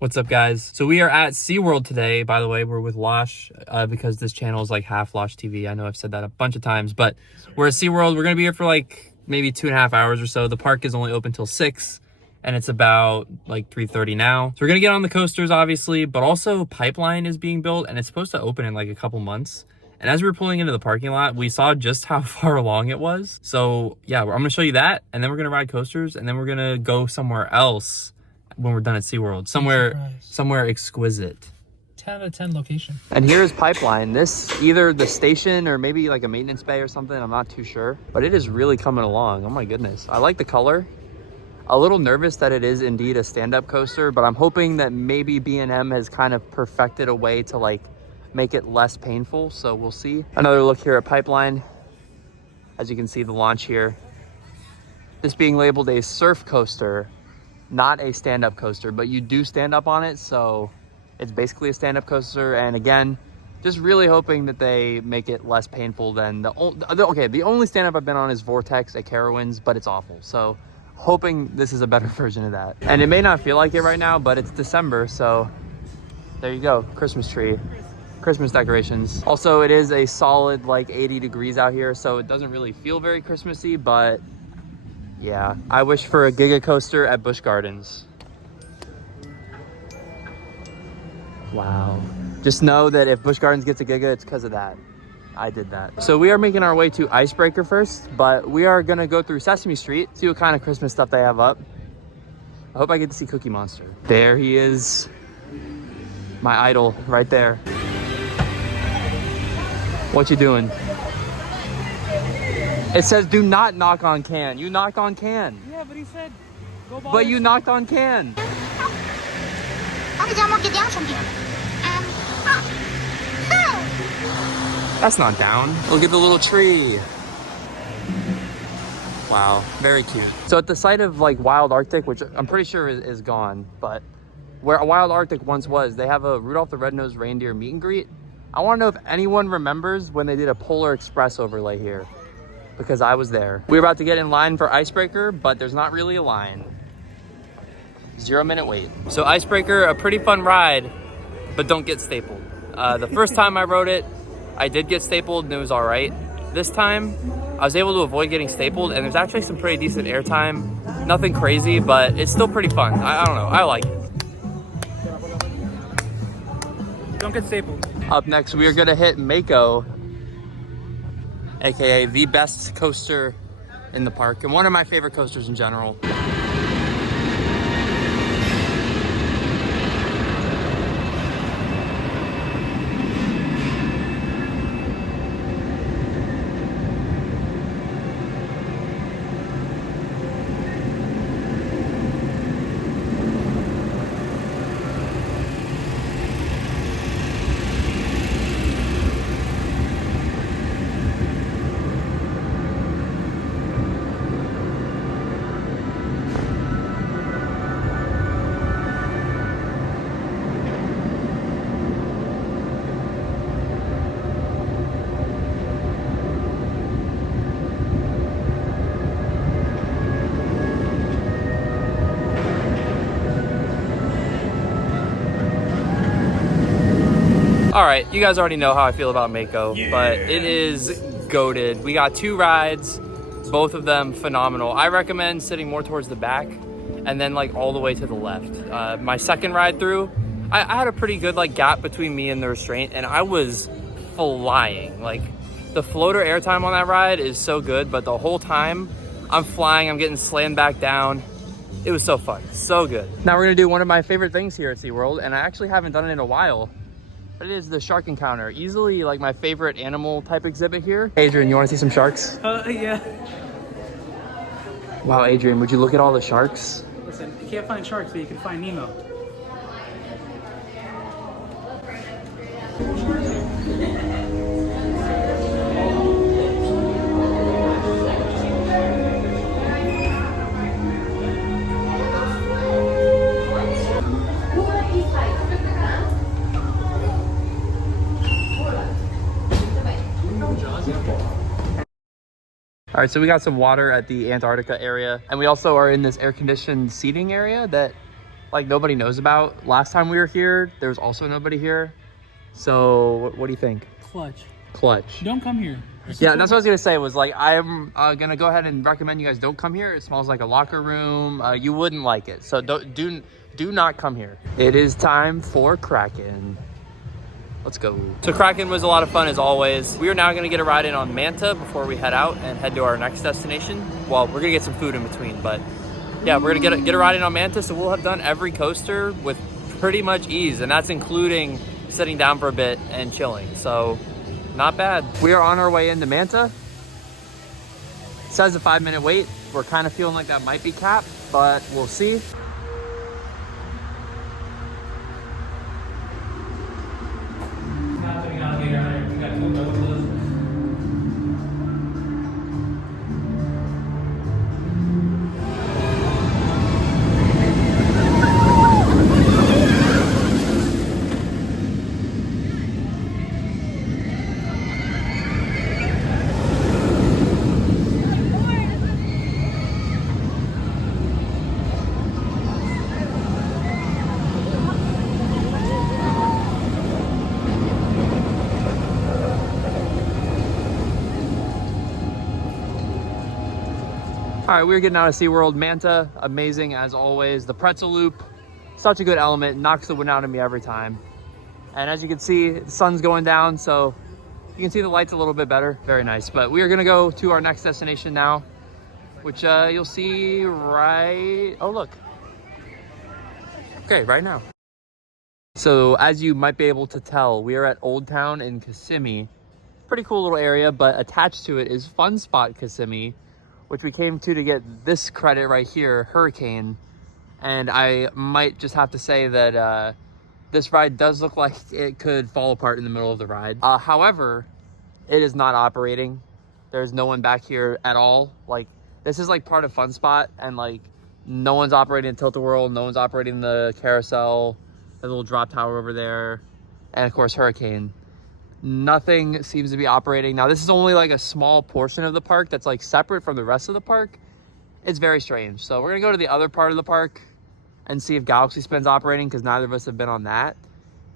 What's up, guys? So we are at SeaWorld today. By the way, we're with Losh because this channel is like half Losh TV. I know I've said that a bunch of times, but we're at SeaWorld. We're going to be here for like maybe 2.5 hours or so. The park is only open till 6 and it's about like 3:30 now. So we're going to get on the coasters, obviously, but also Pipeline is being built and it's supposed to open in like a couple months. And as we were pulling into the parking lot, we saw just how far along it was. So yeah, I'm going to show you that, and then we're going to ride coasters, and then we're going to go somewhere else when we're done at SeaWorld. Somewhere exquisite. 10 out of 10 location. And here's Pipeline. This, either the station or maybe like a maintenance bay or something. I'm not too sure. But it is really coming along. Oh my goodness. I like the color. A little nervous that it is indeed a stand-up coaster, but I'm hoping that maybe B&M has kind of perfected a way to like make it less painful. So we'll see. Another look here at Pipeline. As you can see, the launch here. This being labeled a surf coaster, not a stand-up coaster, but you do stand up on it, so it's basically a stand-up coaster. And again, just really hoping that they make it less painful than the only stand-up I've been on is Vortex at Carowinds, but it's awful. So hoping this is a better version of that. And it may not feel like it right now, but it's December, so there you go. Christmas tree, Christmas decorations. Also, it is a solid like 80 degrees out here, so it doesn't really feel very Christmassy, but yeah, I wish for a Giga coaster at Busch Gardens. Wow. Just know that if Busch Gardens gets a Giga, it's because of that. I did that. So we are making our way to Icebreaker first, but we are gonna go through Sesame Street, see what kind of Christmas stuff they have up. I hope I get to see Cookie Monster. There he is. My idol, right there. What you doing? It says do not knock on can. You knocked on can. Yeah, but he said go ball. But you knocked on can. That's not down. Look at the little tree. Wow, very cute. So at the site of like Wild Arctic, which I'm pretty sure is gone, but where Wild Arctic once was, they have a Rudolph the Red-Nosed Reindeer meet and greet. I want to know if anyone remembers when they did a Polar Express overlay here, because I was there. We're about to get in line for Icebreaker, but there's not really a line. 0-minute wait. So Icebreaker, a pretty fun ride, but don't get stapled. The first time I rode it, I did get stapled and it was all right. This time, I was able to avoid getting stapled, and there's actually some pretty decent airtime. Nothing crazy, but it's still pretty fun. I don't know, I like it. Don't get stapled. Up next, we are gonna hit Mako, AKA the best coaster in the park, and one of my favorite coasters in general. All right, you guys already know how I feel about Mako, but it is goated. We got 2 rides, both of them phenomenal. I recommend sitting more towards the back and then like all the way to the left. My second ride through, I had a pretty good like gap between me and the restraint, and I was flying. Like the floater airtime on that ride is so good, but the whole time I'm flying, I'm getting slammed back down. It was so fun, so good. Now we're gonna do one of my favorite things here at SeaWorld, and I actually haven't done it in a while. It is the shark encounter. Easily like my favorite animal type exhibit here. Adrian, you want to see some sharks? Yeah. Wow, Adrian, would you look at all the sharks? Listen, you can't find sharks, but you can find Nemo. All right, so we got some water at the Antarctica area, and we also are in this air-conditioned seating area that like nobody knows about. Last time we were here, there was also nobody here. So what do you think? Clutch. Don't come here. Yeah, that's what I was gonna say. Was like, I'm gonna go ahead and recommend you guys don't come here. It smells like a locker room. You wouldn't like it. So do not come here. It is time for Kraken. Let's go. So Kraken was a lot of fun as always. We are now gonna get a ride in on Manta before we head out and head to our next destination. Well, we're gonna get some food in between, but yeah, we're gonna get a ride in on Manta. So we'll have done every coaster with pretty much ease, and that's including sitting down for a bit and chilling. So not bad. We are on our way into Manta. It says a 5-minute wait. We're kind of feeling like that might be capped, but we'll see. All right, we're getting out of SeaWorld Manta. Amazing as always. The pretzel loop, such a good element, knocks the wind out of me every time. And as you can see, the sun's going down, so you can see the lights a little bit better. Very nice. But we are gonna go to our next destination now, which you'll see right, oh look. Okay, right now. So as you might be able to tell, we are at Old Town in Kissimmee. Pretty cool little area, but attached to it is Fun Spot Kissimmee, which we came to get this credit right here, Hurricane. And I might just have to say that this ride does look like it could fall apart in the middle of the ride. However, it is not operating. There's no one back here at all. Like, this is like part of Fun Spot, and like no one's operating Tilt-A-Whirl, no one's operating the carousel, the little drop tower over there, and of course Hurricane. Nothing seems to be operating. Now, this is only like a small portion of the park that's like separate from the rest of the park. It's very strange. So we're gonna go to the other part of the park and see if Galaxy Spin's operating, because neither of us have been on that.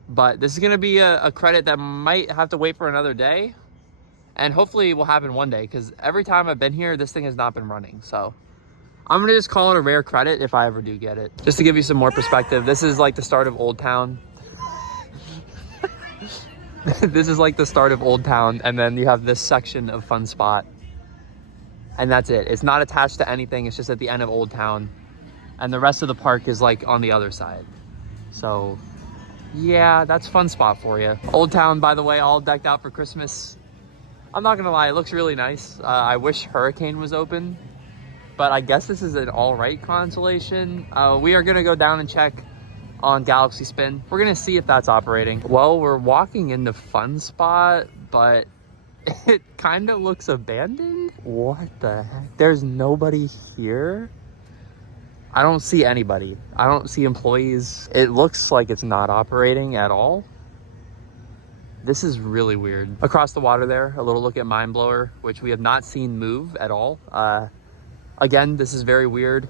But this is gonna be a credit that might have to wait for another day, and hopefully it will happen one day, because every time I've been here, this thing has not been running. So I'm gonna just call it a rare credit if I ever do get it. Just to give you some more perspective, this is like the start of Old Town. This is like the start of Old Town, and then you have this section of Fun Spot, and that's it. It's not attached to anything. It's just at the end of Old Town, and the rest of the park is like on the other side. So yeah, that's Fun Spot for you. Old Town, by the way, all decked out for Christmas. I'm not gonna lie, it looks really nice. I wish Hurricane was open, but I guess this is an all right consolation. We are gonna go down and check on Galaxy Spin. We're gonna see if that's operating. Well, we're walking into Fun Spot, but it kind of looks abandoned. What the heck? There's nobody here. I don't see anybody. I don't see employees. It looks like it's not operating at all. This is really weird. Across the water there, a little look at Mind Blower, which we have not seen move at all. Again, this is very weird.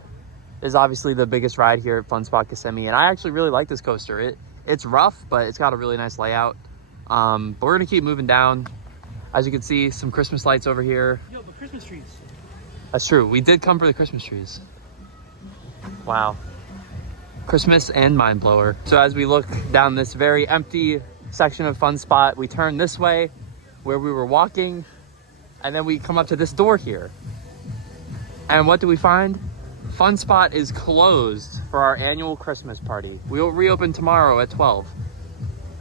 This is obviously the biggest ride here at Fun Spot Kissimmee, and I actually really like this coaster. It's rough, but it's got a really nice layout. But we're gonna keep moving down. As you can see, some Christmas lights over here. Yo, the Christmas trees. That's true. We did come for the Christmas trees. Wow. Christmas and Mind Blower. So as we look down this very empty section of Fun Spot, we turn this way where we were walking, and then we come up to this door here. And what do we find? Fun Spot is closed for our annual Christmas party. We will reopen tomorrow at 12.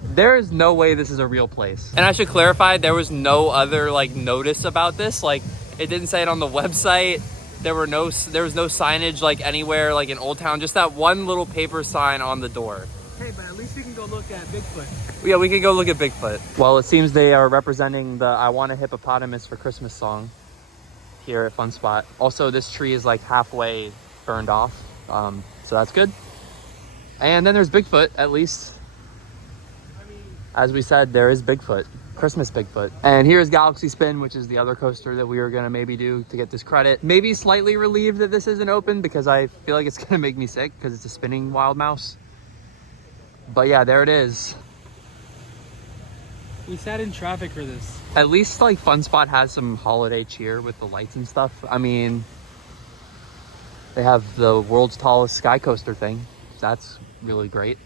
There is no way this is a real place. And I should clarify, there was no other like notice about this. Like, it didn't say it on the website. There was no signage like anywhere like in Old Town, just that one little paper sign on the door. Hey, but at least we can go look at Bigfoot. Yeah, we can go look at Bigfoot. Well, it seems they are representing the I Want a Hippopotamus for Christmas song here at Fun Spot. Also, this tree is like halfway burned off, so that's good. And then there's Bigfoot, at least. As we said, there is Bigfoot. Christmas Bigfoot. And here's Galaxy Spin, which is the other coaster that we were gonna maybe do to get this credit. Maybe slightly relieved that this isn't open because I feel like it's gonna make me sick because it's a spinning wild mouse. But yeah, there it is. We sat in traffic for this. At least like Fun Spot has some holiday cheer with the lights and stuff. I mean, they have the world's tallest sky coaster thing. That's really great.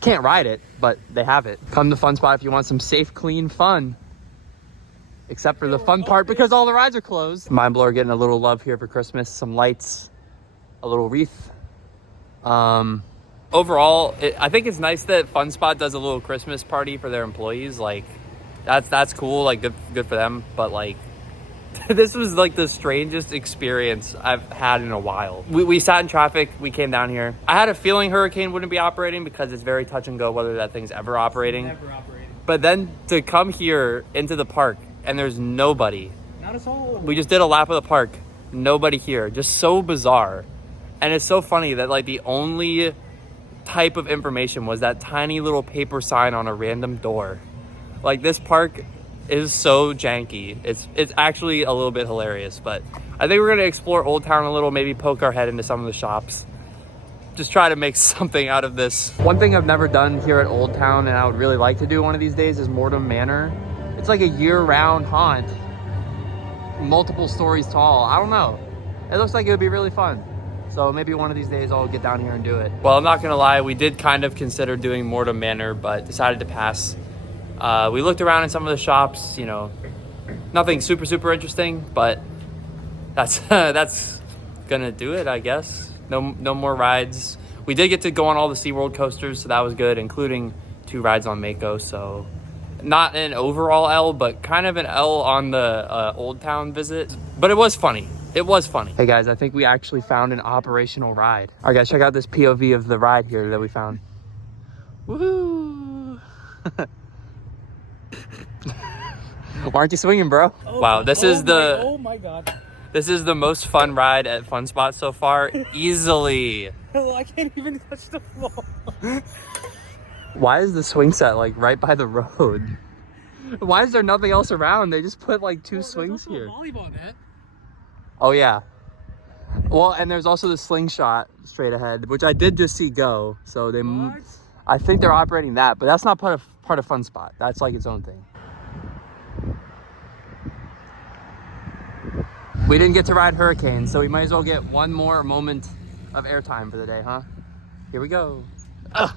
Can't ride it, but they have it. Come to Fun Spot if you want some safe, clean fun. Except for the fun part because all the rides are closed. Mind Blower getting a little love here for Christmas. Some lights, a little wreath. Overall, I think it's nice that Fun Spot does a little Christmas party for their employees. Like, that's cool. Like, good for them. But like, this was like the strangest experience I've had in a while. We sat in traffic. We came down here. I had a feeling Hurricane wouldn't be operating because it's very touch and go whether that thing's ever operating. Never operating. But then to come here into the park and there's nobody. Not at all. We just did a lap of the park. Nobody here. Just so bizarre. And it's so funny that like the only type of information was that tiny little paper sign on a random door. Like, this park is so janky. It's actually a little bit hilarious, but I think we're gonna explore Old Town a little, maybe poke our head into some of the shops. Just try to make something out of this. One thing I've never done here at Old Town and I would really like to do one of these days is Mortem Manor. It's like a year-round haunt, multiple stories tall. I don't know. It looks like it would be really fun. So maybe one of these days I'll get down here and do it. Well, I'm not gonna lie, we did kind of consider doing Mortem Manor, but decided to pass. We looked around in some of the shops, you know, nothing super interesting, but that's gonna do it, I guess. No more rides. We did get to go on all the SeaWorld coasters, so that was good, including 2 rides on Mako. So not an overall L, but kind of an L on the Old Town visit. But it was funny. It was funny. Hey guys, I think we actually found an operational ride. All right guys, check out this POV of the ride here that we found. Woohoo! Why aren't you swinging, bro? Oh, wow, this is the... Oh my god. This is the most fun ride at Fun Spot so far, easily. I can't even touch the floor. Why is the swing set like right by the road? Why is there nothing else around? They just put like 2 swings here. A volleyball net. Oh yeah. Well, and there's also the slingshot straight ahead, which I did just see go. So they, I think they're operating that, but that's not part of Fun Spot. That's like its own thing. We didn't get to ride Hurricane, so we might as well get one more moment of airtime for the day, huh? Here we go. Ugh.